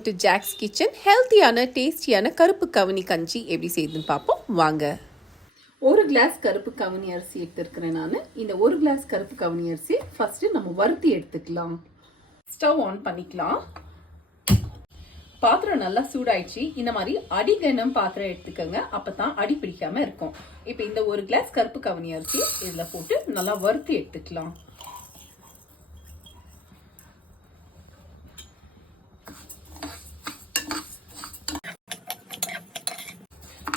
Welcome to Jacks kitchen. ஹெல்த்தியான டேஸ்டியான கருப்பு கவுனி கஞ்சி எப்படி செய்யுதுன்னு பார்ப்போம் வாங்க. ஒரு கிளாஸ் கருப்பு கவுனி அரிசி எடுத்துருக்கிறேன் நான். இந்த ஒரு கிளாஸ் கருப்பு கவுனி அரிசி ஃபர்ஸ்ட் நம்ம வறுத்தி எடுத்துக்கலாம். ஸ்டவ் ஆன் பண்ணிக்கலாம். பாத்திரம் நல்லா சூடாயிடுச்சு. இந்த மாதிரி அடிகனம் பாத்திரம் எடுத்துக்கோங்க, அப்பதான் அடி பிடிக்காம இருக்கும். இப்போ இந்த ஒரு கிளாஸ் கருப்பு கவுனி அரிசி இதுல போட்டு நல்லா வறுத்தி எடுத்துக்கலாம்.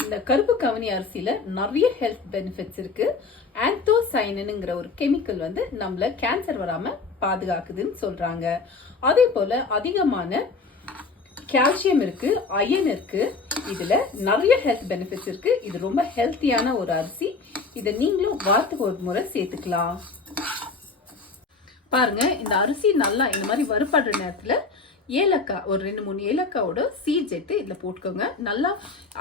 இந்த கருப்பு கவுனி அரிசியில நிறைய ஹெல்த் பெனிஃபிட்ஸ் இருக்கு. ஆந்தோசைனின்ங்கிற ஒரு கெமிக்கல் நம்மள கேன்சர் வராம பாதுகாக்குதுன்னு சொல்றாங்க. அதே போல அதிகமான கால்சியம் இருக்கு, அயன் இருக்கு. இதுல நிறைய ஹெல்த் பெனிஃபிட்ஸ் இருக்கு. இது ரொம்ப ஹெல்த்தியான ஒரு அரிசி. இதை நீங்களும் வாரத்துக்கு ஒரு முறை சேர்த்துக்கலாம். பாருங்க, இந்த அரிசி நல்லா இந்த மாதிரி வறுபடுற நேரத்துல ஏலக்காய் ஒரு 2-3 ஏலக்காயோட சீட்ஸ் எடுத்து இதில் போட்டுக்கோங்க. நல்லா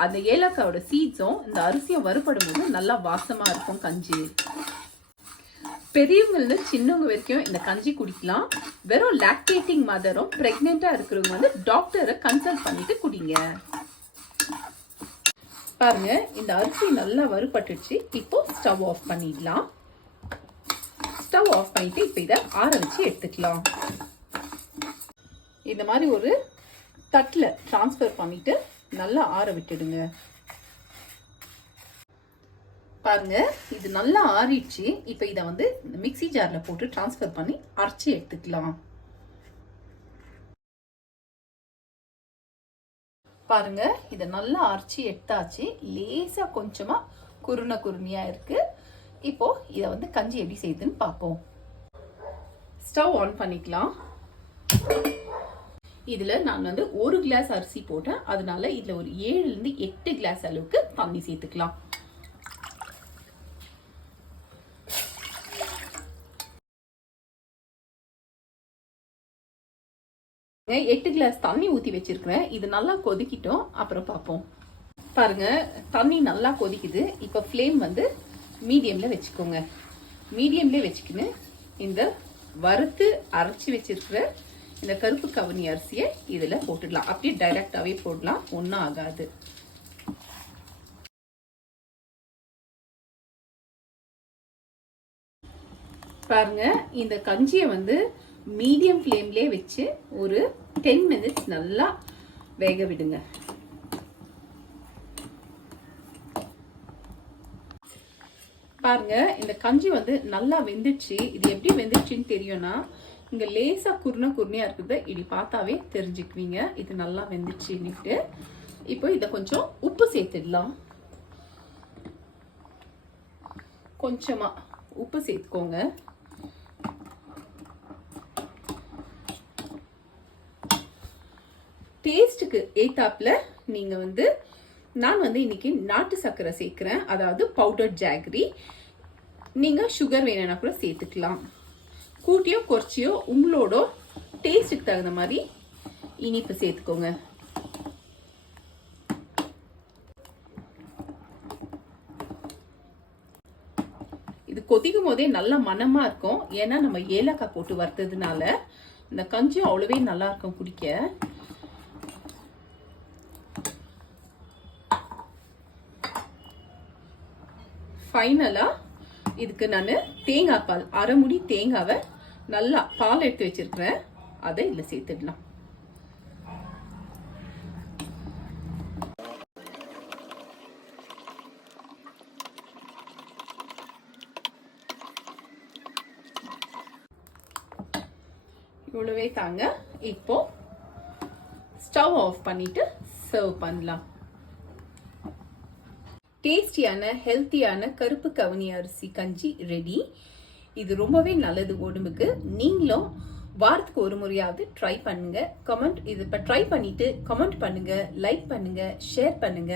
அந்த ஏலக்காயோட சீட்ஸும் இந்த அரிசியும் வறுபடும் போது நல்லா வாசமா இருக்கும் கஞ்சி. பெரியவங்கள சின்னவங்க வரைக்கும் இந்த கஞ்சி குடிக்கலாம். வெறும் லாக்டேட்டிங் மதரும் பிரெக்னெண்டா இருக்கிறவங்க டாக்டரை கன்சல்ட் பண்ணிட்டு குடிங்க. பாருங்க, இந்த அரிசி நல்லா வறுபட்டுச்சு. இப்போ ஸ்டவ் ஆஃப் பண்ணிடலாம். ஸ்டவ் ஆஃப் பண்ணிட்டு இப்போ இதை ஆற வச்சு எடுத்துக்கலாம். இந்த மாதிரி ஒரு தட்டில் டிரான்ஸ்ஃபர் பண்ணிட்டு நல்லா ஆற விட்டுடுங்க. பாருங்க, இது நல்லா ஆறிடுச்சு. இப்போ இதை மிக்ஸி ஜார்ல போட்டு டிரான்ஸ்ஃபர் பண்ணி அரைச்சி எடுத்துக்கலாம். பாருங்க, இதை நல்லா அரைச்சி எடுத்தாச்சு. லேசா கொஞ்சமா குருணையா இருக்கு. இப்போ இதை கஞ்சி எப்படி செய்யுதுன்னு பார்ப்போம். ஸ்டவ் ஆன் பண்ணிக்கலாம். இதுல நான் ஒரு கிளாஸ் அரிசி போட்டேன். அதனால இதுல ஒரு 7-8 கிளாஸ் அளவுக்கு தண்ணி சேர்த்துக்கலாம். எட்டு கிளாஸ் தண்ணி ஊத்தி வச்சிருக்கிறேன். இது நல்லா கொதிக்கிட்டோம், அப்புறம் பார்ப்போம். பாருங்க, தண்ணி நல்லா கொதிக்குது. இப்ப ஃப்ளேம் மீடியம்ல வச்சுக்கோங்க. மீடியம்ல வச்சுக்கின்னு இந்த வறுத்து அரைச்சி வச்சிருக்கிற இந்த கருப்பு கவுனி அரிசியை இதுல போட்டுடலாம். அப்படியே டைரக்டாவே போடலாம், ஒன்றும் ஆகாது. பாருங்க, இந்த கஞ்சியை மீடியம் ஃப்ளேம்லயே வச்சு ஒரு 10 மினிட்ஸ் நல்லா வேக விடுங்க. பாருங்க, இந்த கஞ்சி நல்லா வெந்துச்சு. இது எப்படி வெந்துச்சுன்னு தெரியும்னா, இங்க லேசா குருணையா இருக்குது. இப்படி பார்த்தாவே தெரிஞ்சுக்குவீங்க இது நல்லா வெந்துச்சுன்னுட்டு. இப்போ இதை கொஞ்சம் உப்பு சேர்த்துடலாம். கொஞ்சமா உப்பு சேர்த்துக்கோங்க. டேஸ்டுக்கு ஏத்தாப்புல நீங்க நான் இன்னைக்கு நாட்டு சர்க்கரை சேர்க்கிறேன், அதாவது பவுடர் ஜாகரி. நீங்க சுகர் வேணும்னா கூட சேர்த்துக்கலாம். கூட்டியோ குறைச்சியோ உங்களோட டேஸ்டுக்கு தகுந்த மாதிரி இனிப்பு சேர்த்துக்கோங்க. இது கொதிக்கும் போதே நல்ல மனமா இருக்கும். ஏன்னா நம்ம ஏலக்காய் போட்டு வறுத்ததுனால இந்த கஞ்சி அவ்வளவே நல்லா இருக்கும் குடிக்க. ஃபைனலா இதுக்கு நான் தேங்காய் பால், அரை முடி தேங்காவை நல்லா பால் எடுத்து வச்சிருக்கிறேன், அதை இதுல சேர்த்துடலாம். இவ்வளவே தாங்க. இப்போ ஸ்டவ் ஆஃப் பண்ணிட்டு சர்வ் பண்ணலாம். டேஸ்டியான ஹெல்த்தியான கருப்பு கவுனி அரிசி கஞ்சி ரெடி. இது ரொம்பவே நல்லது உடம்புக்கு. நீங்களும் வாரத்துக்கு ஒரு முறையாவது ட்ரை பண்ணுங்க. இது ட்ரை பண்ணிட்டு கமெண்ட் பண்ணுங்க, லைக் பண்ணுங்க, ஷேர் பண்ணுங்க.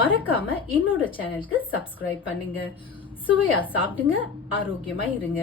மறக்காம என்னோட சேனலுக்கு சப்ஸ்கிரைப் பண்ணுங்க. சுவையா சாப்பிடுங்க, ஆரோக்கியமா இருங்க.